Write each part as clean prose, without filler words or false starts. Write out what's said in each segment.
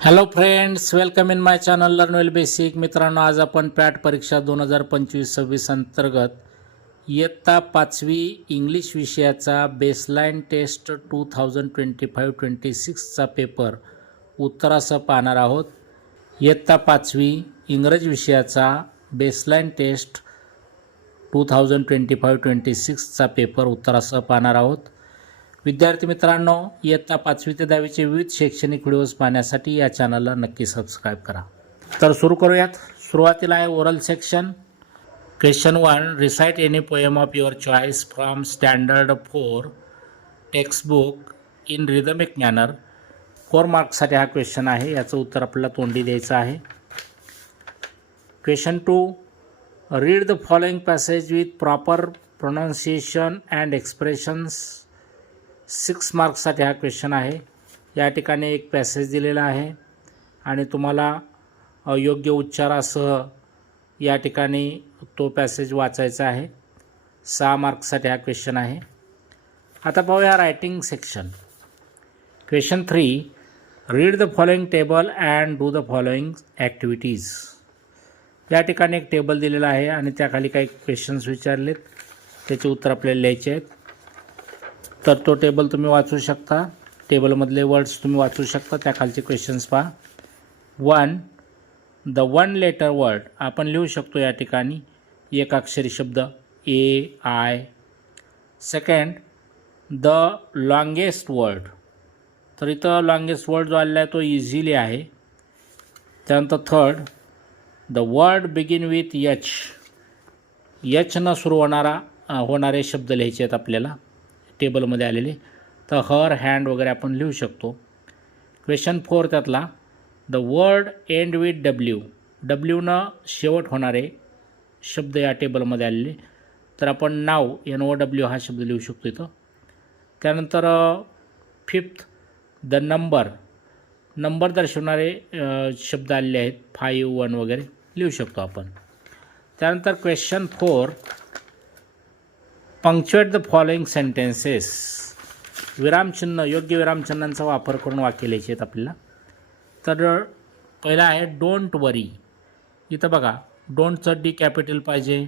Hello friends, welcome in my channel learn well basic. मित्रांनो, आज आपण पॅट परीक्षा 2025-26 अंतर्गत इयत्ता 5वी इंग्लिश विषयाचा बेसलाईन टेस्ट 2025-26चा पेपर उत्तरासह पाहणार आहोत. इयत्ता 5वी इंग्रजी विषयाचा बेसलाईन टेस्ट 2025-26चा पेपर उत्तरासह पाहणार आहोत. विद्यार्थी मित्रांनो, इयत्ता 5वी ते 10वीचे विविध शैक्षणिक व्हिडिओज पाहण्यासाठी या चॅनलला नक्की सबस्क्राईब करा. तर सुरू करूयात. सुरुवातीला आहे oral section. Question 1, recite any poem of your choice from standard 4 textbook in rhythmic manner. 4 मार्क्ससाठी हा क्वेश्चन आहे. याचं उत्तर आपल्याला तोंडी द्यायचं आहे. Question 2, read the following passage with proper pronunciation and expressions. 6 मार्क्ससाठी हा क्वेश्चन आहे. या ठिकाणी एक पॅसेज दिलेला आहे आणि तुम्हाला योग्य उच्चारासह या ठिकाणी तो पॅसेज वाचायचा आहे. 6 मार्क्ससाठी हा क्वेश्चन आहे. आता पाहूया writing section. Question 3, read the following table and do the following activities. या ठिकाणी एक टेबल दिलेला आहे आणि त्याखाली काही क्वेश्चन्स विचारलेत, त्याचे उत्तर आपल्याला लिहायचे आहेत. तर तो टेबल तुम्ही वाचू शकता. टेबलमधले वर्ड्स तुम्ही वाचू शकता. त्याखालचे क्वेश्चन्स पहा. 1, द 1 लेटर वर्ड आपण लिहू शकतो या ठिकाणी एक अक्षरी शब्द A I. Second, the longest word. तर इथं लॉंगेस्ट वर्ड जो आलेला आहे तो इझिली आहे. त्यानंतर third, the word begin with H. एचनं सुरू होणारे शब्द लिहायचे आहेत आपल्याला टेबलमध्ये आलेले. तर हर, हँड वगैरे आपण लिहू शकतो. क्वेश्चन 4 त्यातला, the word end with W. डब्ल्यूनं शेवट होणारे शब्द या टेबलमध्ये आलेले. तर आपण नाव NOW हा शब्द लिहू शकतो इथं. त्यानंतर 5th, द नंबर दर्शवणारे शब्द आलेले आहेत. 5, 1 वगैरे लिहू शकतो आपण. त्यानंतर question 4, punctuate the following sentences. विरामचिन्ह, योग्य विरामचिन्हांचा वापर करून वाक्य लिहायचे आहेत आपल्याला. तर पहिला आहे डोंट वरी. इथं बघा, डोंटचं डी कॅपिटल पाहिजे.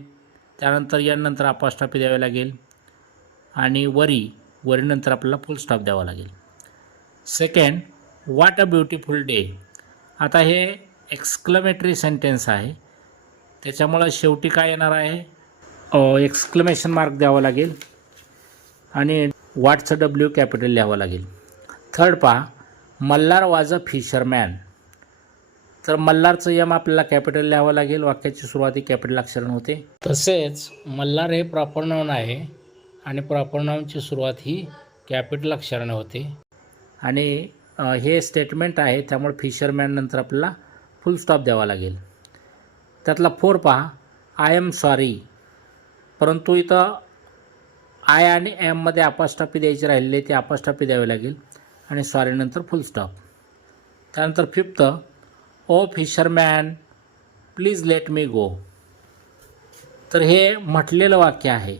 त्यानंतर यानंतर अपॉस्ट्रॉफी द्यावी लागेल आणि वरीनंतर आपल्याला फुल स्टॉप द्यावा लागेल. Second, what a beautiful day. आता हे एक्सक्लेमेटरी सेंटेन्स आहे, त्याच्यामुळं शेवटी काय येणार आहे, एक्सक्लेमेशन मार्क द्यावा लागेल आणि व्हॉटचं डब्ल्यू कॅपिटल लिहावं लागेल. थर्ड पहा, मल्हार वॉज अ फिशरमॅन. तर मल्हारचं यम आपल्याला कॅपिटल लिहावं लागेल. वाक्याची सुरुवाती कॅपिटल अक्षराने होते. तसेच मल्हार हे प्रॉपर नाउन आहे आणि प्रॉपर नाउनची सुरुवात ही कॅपिटल अक्षराने होते. आणि हे स्टेटमेंट आहे, त्यामुळे फिशरमॅन नंतर आपल्याला फुल स्टॉप द्यावा लागेल. त्यातला 4 पहा, आय एम सॉरी. परंतु इथं आय आणि एममध्ये अपॉस्ट्रॉफी द्यायची राहिलेली, ते अपॉस्ट्रॉफी द्यावी लागेल आणि सॉरीनंतर फुल स्टॉप. त्यानंतर 5th, O fisherman please let me go. तर हे म्हटलेलं वाक्य आहे,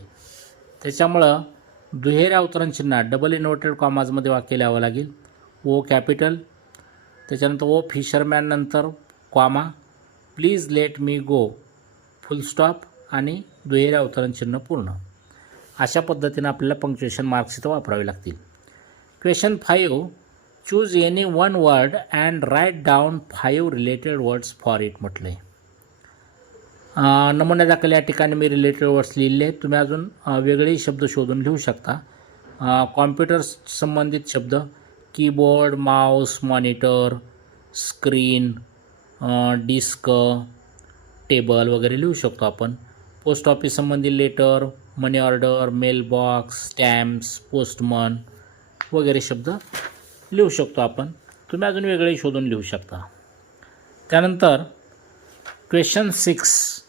त्याच्यामुळं दुहेऱ्या उतरणचिन्हात डबल इन्व्हर्टेड कॉमाजमध्ये वाक्य लिहावं लागेल. ओ कॅपिटल, त्याच्यानंतर ओ फिशरमॅन नंतर comma, please let me go full stop आणि दुहेऱ्या उतरणचिन्ह पूर्ण. अशा पद्धतीनं आपल्याला पंक्च्युएशन मार्क्स इथं वापरावे लागतील. Question 5, choose any 1 word and write down 5 related words for it म्हटलं आहे. नमुन्यादाखल या ठिकाणी मी रिलेटेड वर्ड्स लिहिले आहेत. तुम्ही अजून वेगळेही शब्द शोधून लिहू शकता. कॉम्प्युटर संबंधित शब्द keyboard, mouse, monitor, screen, disk, table वगैरे लिहू शकतो आपण. पोस्ट ऑफिस संबंधी letter, money order, mail box, stamps, postman वगैरे शब्द लिहू शकतो आपण. तुम्ही अजून वेगळे शोधून लिहू शकता. त्यानंतर question 6,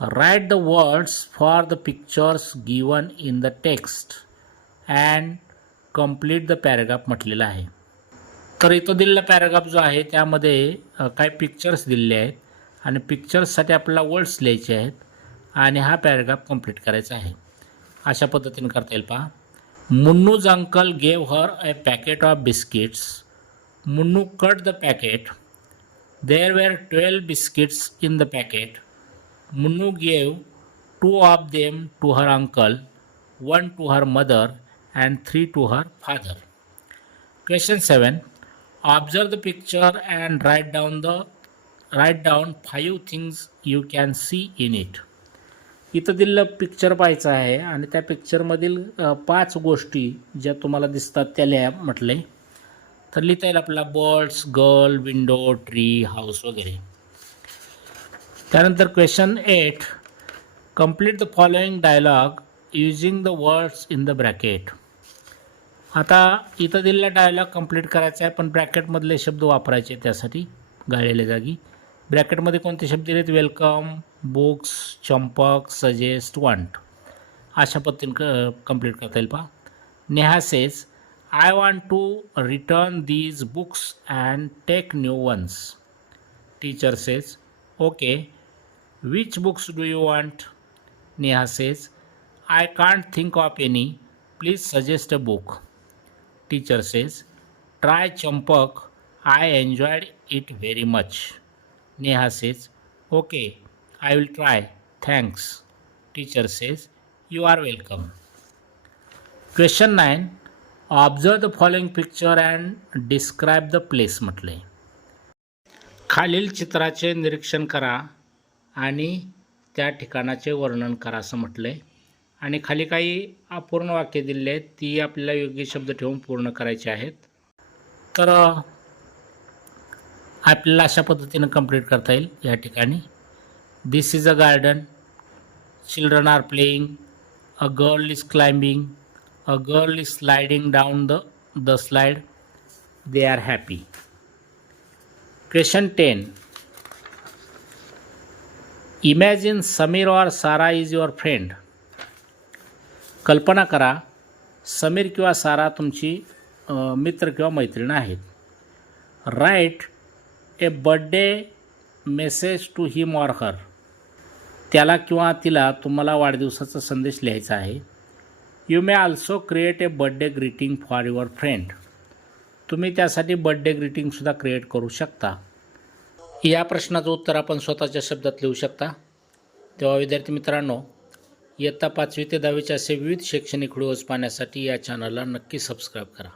write the words for the pictures given in the text and complete the paragraph म्हटलेलं आहे. तर इथं दिलेला पॅराग्राफ जो आहे त्यामध्ये काही पिक्चर्स दिलेले आहेत आणि पिक्चर्ससाठी आपल्याला वर्ड्स लिहायचे आहेत आणि हा पॅराग्राफ कंप्लीट करायचा आहे. अशा पद्धतीने करता येईल. पहा, Munnu's uncle gave her a packet of biscuits Munnu cut the packet. There were 12 biscuits in the packet. Munnu gave 2 of them to her uncle, 1 to her mother, and 3 to her father. Question 7. Observe the picture and write down 5 things you can see in it. इथं दिलेलं picture पाहायचं आहे आणि त्या पिक्चरमधील 5 गोष्टी ज्या तुम्हाला दिसतात त्या लिहा म्हटले. तर लिहिता येईल आपल्याला birds, girl, window, tree, house वगैरे. त्यानंतर question 8. Complete the following dialogue using the words in the bracket. आता इथं दिलेला डायलॉग कंप्लीट करायचा आहे, पण ब्रॅकेटमधले शब्द वापरायचे त्यासाठी गाळलेल्या जागी. ब्रॅकेटमध्ये कोणते शब्द दिलेत? Welcome, books, Champak, suggest, want. अशा पद्धतीने कंप्लीट करता येईल पहा. Neha says I want to return these books and take new ones. Teacher says okay. Which books do you want? Neha says I can't think of any. Please suggest a book. Teacher says, try Champak. I enjoyed it very much. Neha says, okay, I will try. Thanks. Teacher says, you are welcome. Question 9. Observe the following picture and describe the place म्हटले. खालील चित्राचे निरीक्षण करा आणि त्या ठिकाणाचे वर्णन करा असं म्हटले. आणि खाली काही अपूर्ण वाक्य दिले आहेत, ती आपल्याला योग्य शब्द ठेवून पूर्ण करायची आहेत. तर आपल्याला अशा पद्धतीनं कंप्लीट करता येईल या ठिकाणी. This is a garden. Children are playing. A girl is climbing. A girl is sliding down the slide. They are happy. Question 10. Imagine Sameer और सारा इज युअर फ्रेंड. कल्पना करा समीर किंवा सारा तुमची मित्र किंवा मैत्रीण आहेत. Write a birthday message to him or her. त्याला किंवा तिला तुम्हाला वाढदिवसाचा संदेश लिहायचा आहे. You may also create a birthday greeting for your friend. तुम्ही त्यासाठी बर्थडे ग्रीटिंगसुद्धा क्रिएट करू शकता. या प्रश्नाचं उत्तर आपण स्वतःच्या शब्दात लिहू शकता. तेव्हा विद्यार्थी मित्रांनो, इयत्ता 5वी ते 10वीचे असे विविध शैक्षणिक व्हिडिओज पाहण्यासाठी या चॅनलला नक्की सबस्क्राईब करा.